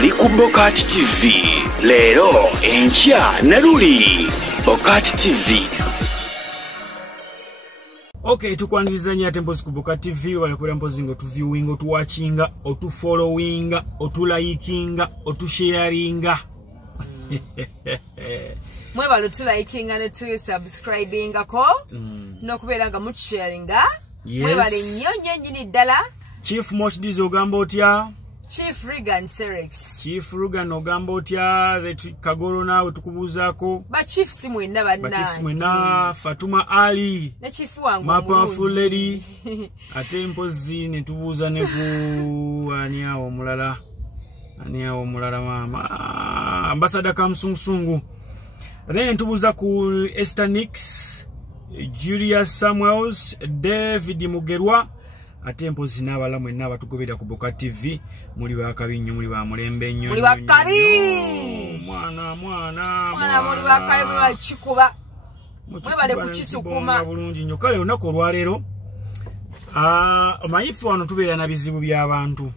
oli ku Bokati TV. Leero enkya Naluli. Bokati TV. Okay, tukwaniriza nya Tempozi ku Bokati TV walakwera mpozi ngo tuviewinga, otuwachinga, otufollowinga, otulaikinga, otusharinga. Mwebalo tulikinga ne tu subscribinga ko no kubeera nga mutusharinga. Mwebale nnyo nyini ddala. Chief Moshdizo ogamba otya? Chief Regan Serex. Chief Regan ogamba otya? Kagoro nawe tukubuzaako. Ba chief si mwenna bannange. Ba chief mwenna Fatuma Ali. Ne chief wangu Powerful lady. Ate mpozi ne tubuuza ne ku ani awo mulala. Ani awo mulala mama. Ambassador Kamsungu. Then tubuuza ku Esther Nix, Julius Samuels, David Mugerwa. Ate mpozi n'abala mwenna abatugobera ku Bokati TV. Muli bakabinyo, muli ba mulembe nnyo. Muli bakali. Mwana. Muli bakali mwa chikuba. Mwebale kuchisukuma. Bulungi nnyo. Kale olunaku olwaleero omanyifu wano tubeera na bizibu by'abantu.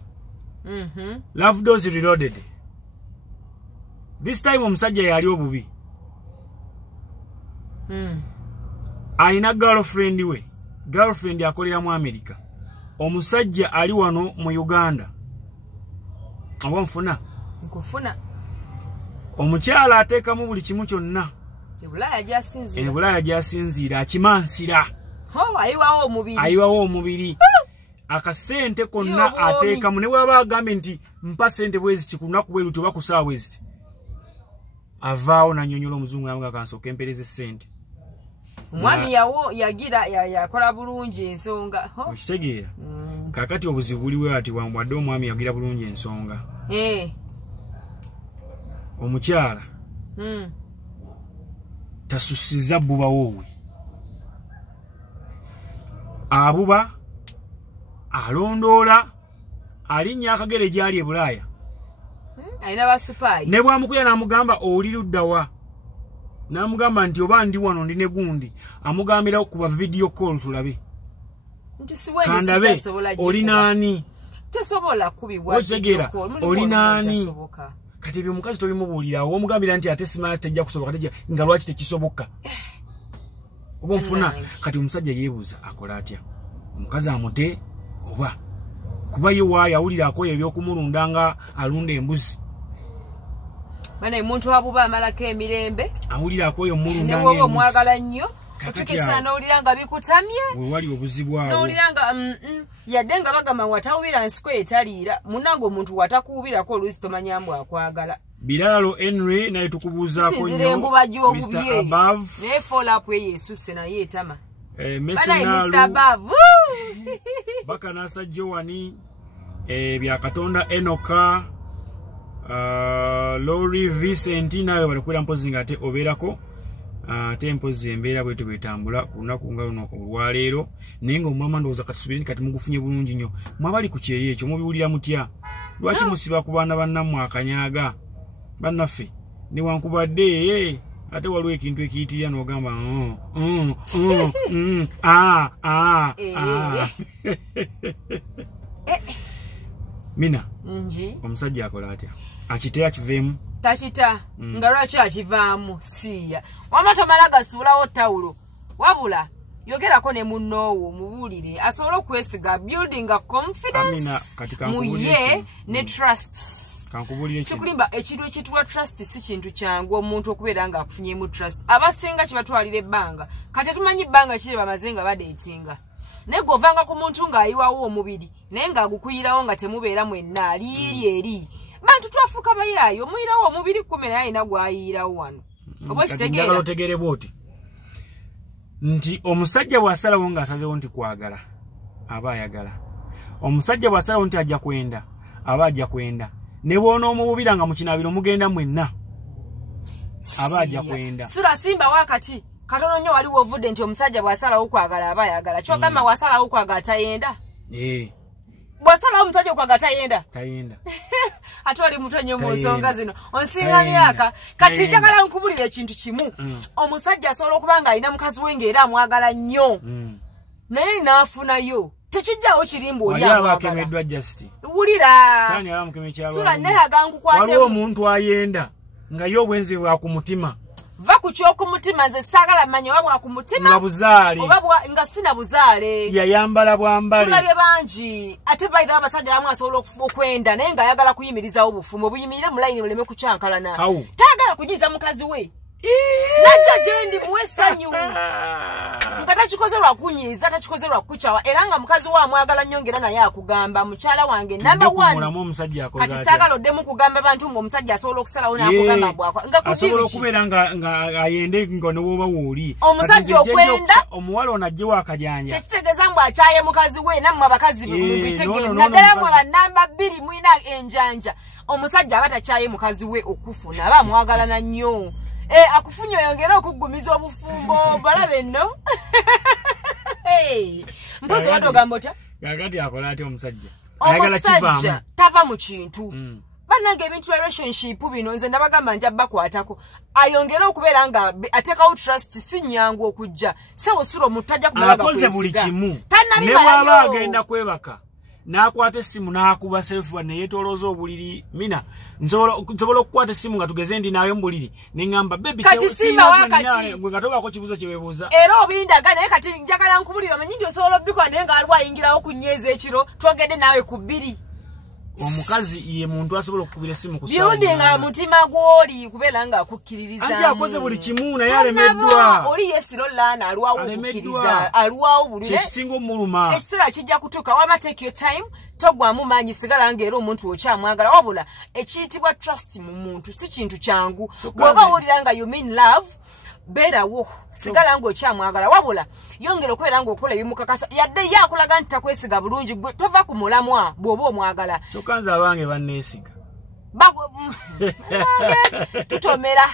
Love Dose Reloaded. This time omusajja yali obubi. Aina girlfriend we. Girlfriend akolera mu America. Omusajja ali wano mu Uganda. Awonfuna. Nkufuna. Omukyala ateeka mu buli kimu kyonna. Ebulaya jasinzira akimansira. Ayiwawo omubiri. Akasente konna ateeka mu ne bwaba agambe nti mpa sente bwezi kunaku bwe luto bakusaawa bwezi. Avaawo nanyonyola omuzungu namwe akansooka empereze sente. Mwami yawo yagira yakola bulungi ensonga. Okitegeera. Kakati obuzibu buliwe ati wadde omwami yagira bulungi ensonga. Omukyala. Tasusiza buba wowe. Abuba alondoola alinnya akagere gyali e Bulaaya. Alina basupayi. Ne bwamukuya n'amugamba oli luddawa. N'amugamba nti oba ndi wano ndi ne gundi. Amugambira ku ba video call tulabe. Nti siwe sobola oli nani? Tesobola kubibwa video call. Oli nani? Kati byo mukazi tobimubuulira omugambira nti ate simala tejja kusoboka tejja nga lwaki tekisoboka. Oba nfuna kati omusajja yeebuuza akola atya? Omukazi amute oba kuba ye waaya awulira akoye ebyokumulunda nga alunda embuzi. Bane muntu abuba amalako emirembe. Awulira akoye omulunda nga embuzi. Ne wowe mwagala nnyo. Otukisa n'owulira nga bikutamye. We wali obuzibu awo. N'owulira nga yadde nga bagamba watawubira nsiko etaliira. Munnange omuntu watakuubirako oluusi tomanya mbu akwagala. Bilalo Henry naye tukubuuzaako nnyo. Mr. Above. Naye follow up yesusse naye etama. Mr. Above. Baka nasajjo wani bya Katonda Enoka Lori Vincent nawe balikwera mpozi nga ate obeerako ate mpozi embeera bwetu bwetambula ku lunaku nga luno olwaleero naye ng'omwama ndowooza katusubire kati mugufunye bulungi nnyo mwabali ku kyeyo ekyo mubiwulira mutya lwaki musiba ku baana bannammwe akanyaaga bannaffe newankubadde ate waliwo ekintu ekiyitirira n'ogamba Mina omusajja akola atya akite akiveemu takita nga lwaki akivaamu siya wama tomala gasuulawo tawulo wabula yogerako ne munnoowo mubuulire asobole okwesiga building a confidence mu ye ne trust. Sikulimba ekintu ekituwa trust si kintu kyangu omuntu okubeera nga akufunyemu trust. Abasinga kibatwalira ebbanga kati tumanyi ebbanga kiri bamaze nga badeetinga naye govanga ku muntu ng'ayiwawo omubiri naye ng'agukuyirawo nga temubeera mwenna aliiri eri bantu twafuuka bayaayo omuyirawo omubiri 10 naye alina gw'ayiirawo wano oba kitegeera otegere bwoti nti omusajja bw'asalawo ng'asazeewo nti kwagala aba ayagala omusajja bw'asalawo nti ajja kwenda aba ajja kwenda ne bw'ona omububira nga mu kinaabiro mugenda mwenna aba ajja kwenda sura simba wakati katono nnyo waliwo ovudde nti omusajja bw'asalawo kwagala aba ayagala kyogamba bw'asalawo kwagala tayenda bw'asalawo omusajja okwagala tayenda ate oli muto nnyo mu nsonga zino onsinga myaka kati njagala nkubulira ekintu kimu omusajja asobola okuba nga alina mukazi we ng'era amwagala nnyo naye n'afunayo tekijjawo kirimba oli abakemeddwa just wulira stani abamukemecha sura neha gangu kwate waliwo omuntu ayenda nga y'obwenzi bwa ku mutima va ku kyoku mutima nze saagala manya wabwa ku mutima nga buzaale nga sina buzaale yayambala bwambale tulabye bangi ate baidha abasajja bamwe asobola okwenda naye nga ayagala kuyimirizawo obufumo buyimirire mu layini buleme kucyankalana taagala kunyiza mukazi we najja gyendi muwe essanyu nga takikoze lwa kunyiza takikoze lwa kukucawa era nga mukazi we amwagala nnyo ngera naye akugamba mukyala wange namba 1 kati saagala oddemu kugamba bantu ng'omusajja asobola okusalawo n'akugamba bwakwa nga asobola okubeera nga ayende nga n'oba wooli omusajja okwenda omuwala ono ajjewo akajanja tekitegeeza mbu akyaye mukazi we nammwe abakazi mubitegeere naddala mwe bannamba 2 mulina enjanja omusajja aba takyaye mukazi we okufuna aba amwagalana nnyo akufunyo yongera okuggumiza obufumbo balabe nno mpozi wadogamba otya kakati akola ati omusajja ayagala kivaamu tava mu kintu bannange ebintu relationship bino nze ndabagamba nti abbakwatako ayongera okubeera nga ateekawo trust si nnyangu okujja sewo sura omuntu tajja kumulaba akoze buli kimu ne bw'aba agenda kwebaka n'akwata essimu n'akuba selfuwa ne yeetoolooza obuliri mina nsobola okukwata essimu nga tugeze ndi naayo mu buliri ne ŋŋamba bebi gwe nga tobaako kibuuzo kye weebuuza era obindaga naye kati njagala nkubulira omanyi nti osobola obbikola naye nga waliwo ayingirawo ku nnyeezi ekiro twogedde naawe ku 2 omukazi ye muntu asobola okukubira essimu ku building mutima gw'oli kubeera nga akukkiririza anti akoze buli kimu naye alemeddwa oli yesiro laana alwawo okukkiriza alwawo bulire kyekisinga omuluma ekiseera kijja kutuuka wama take your time togwamu maanyi sigala nga era omuntu okyamwagala wabula ekiyitibwa trust mu muntu si kintu kyangu bw'oba owulira nga you mean love beerawo sigala nga okyamwagala wabula yongera okubeera nga okola ebimukakasa yadde ye akulaga nti takwesiga bulungi gwe tova ku mulamwa bw'oba omwagala kyokka nze abange banneesiga tutomera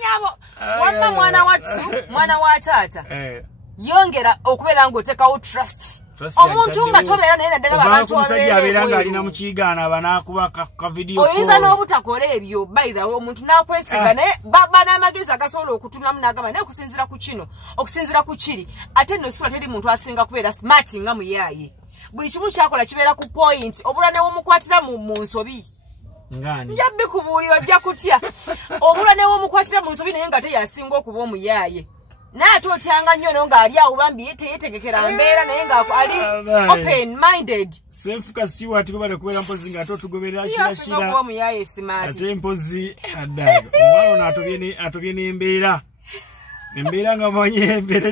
nyabo wamma mwana wa taata yongera okubeera nga otekawo trust omuntu nga tobeera naye naddala babantu omusajja abeera nga alina mu kiigaana banaakuba ka vidiyo oyinza n'obutakola ebyo bayirawo omuntu n'akwesiga naye baba n'amagezi agasobola okutunamu n'agamba naye okusinziira ku kino okusinziira ku kiri ate nno sula teri muntu asinga kubeera smart nga muyaaye buli kimu kyakola kibeera ku point obula newomukwatira mu nsobi njabbi kubuulira ojja kutya obula newomukwatira mu nsobi naye nga teyasinga okuba omuyaaye naye ate otyanga nnyo no ng'ali awo bambi teyetegekera mbeera naye nga ali open minded senfuka siwati bwe bali kubeera mpozi ng'ate otugoberera kirashira omuyaaye smart ate mpozi addaga omwana ono atobye n'embeera embeera nga manyi embeera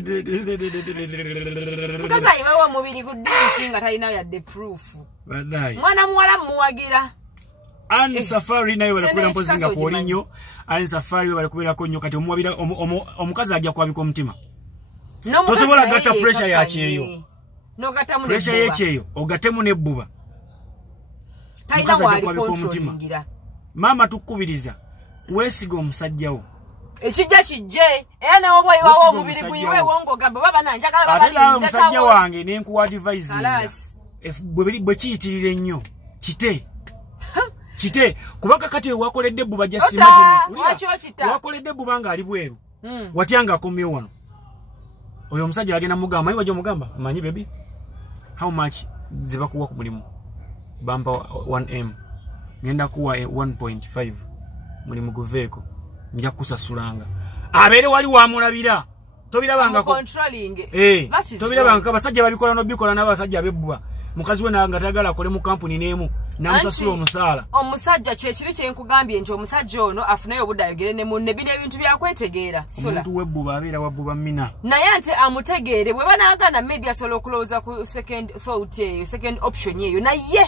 mukazi ayiwewo omubiri guddini ki nga talina yadde proof mwana muwala mumuwagira Ani Safari nayo bali kubeera mpozi nga kwoli nnyo Ani Safari bali kubeerako nnyo kati omuwabira omukazi ajja kwabika omutima tosobola gatta pressure yakyeyo pressure yekyeyo ogatemu nebbuba omukazi ajja kwabika omutima maama tukkubiriza weesiga omusajjawo ekijja kijje era nawe bwoyiwawo omubiri guyiweewo ng'ogamba baba nanjagala ate nawe omusajja wange nenkuwa advisinga bwe kiyitirira ennyo kite kubaka kati wakoledde bbuba ja wakoledde bbuba nga ali bweru watyanga akomyewo wano oyo omusajja agenda mugamba manyi wajja omugamba manyi baby how much zibakuwa ku mulimu bampa 1M ngenda kuwa 1.5 mulimu guveeko nja kusasulanga abeere wali wamulabira tobirabangako tobirabangako abasajja babikola nobikola n'abasajja abebbuba mukazi we nga tayagala akole mu kampuni n'emu namusasula omusaala omusajja kyekiri kyenkugambye nti omusajja ono afunayo obudde ayogere ne munne bino ebintu byakwetegeera omuntu webbuba abeera wabbuba mina naye ate amutegeere bwe banaagana maybe asobola okulowooza ku second thought eyo second option eyo naye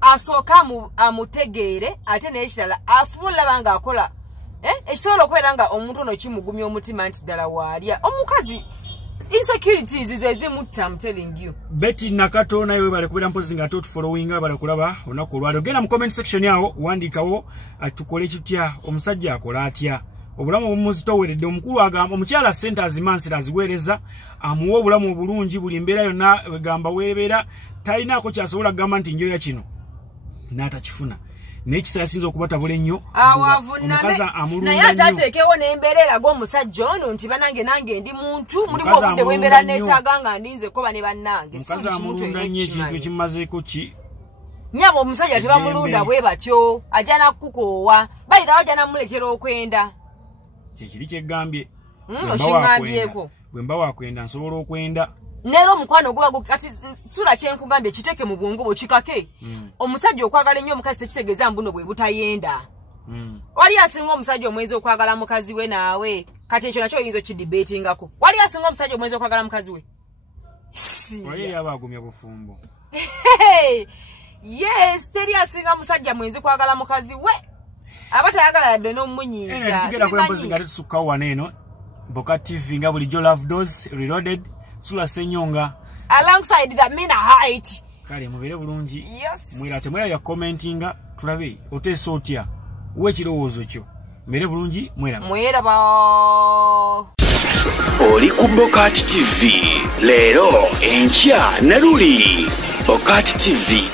asooka amutegeere ate naye ekirala afuba olaba nga akola ekisobola okubeera nga omuntu ono kimugumya omutima nti ddala waalya omukazi insecurities zezimutta I'm telling you Betty Nakato nayo bale kubera mpozi nga tot following bale kulaba onako lwalo genda mu comment section yawo wandikawo atukole kitya omusajja akola atya obulamu obumuzitoweredde omukulu agamba omukyala centers mansira aziweereza amuwa obulamu obulungi buli mbeera yonna gamba weebeera talinaako kyasobola kugamba nti njoya kino n'atakifuna n'ekisala sinza okubatabula ennyo omukazi amulunda naye ate ateekewo n'embeera eraga omusajja ono nti nange ndi muntu mulimu obudde bw'embeera neetaaga nga ndinze koba ne bannange omukazi amulunda nnyo ekintu ekimazeeko ki nyama omusajja tebamulunda bwe batyo ajja nakukoowa bayita wajja namuletera okwenda kyekiri kyeggambye okiŋŋambyeko bwe mba wakwenda nsobola okwenda neera omukwano guba kati sula kyenkugambye kiteeke mu bwongo bwo kikake omusajja okwagala ennyo omukazi tekitegeeza mbuno bwe butayenda wali asinga omusajja omwezi okwagala mukazi we naawe kati ekyo nakyo oyinza okidibeetingako wali asinga omusajja omwezi okwagala mukazi we wali eri aba agumya bufumbo yes teri asinga musajja mwenzi kwagala mukazi we aba tayagala yadde n'omunyiiza tugenda kwempozi nga tetusukkawo wano eno Boka TV nga bulijjo Love Doors Reloaded Sula Senyonga alongside the Mina Height kale mubeere bulungi yes mwera temwera ya commentinga tulabe oteesa otya w'ekirowoozo kyo mubeere bulungi mwera ba oli ku Bokati TV leero enkya Naruli Bokati TV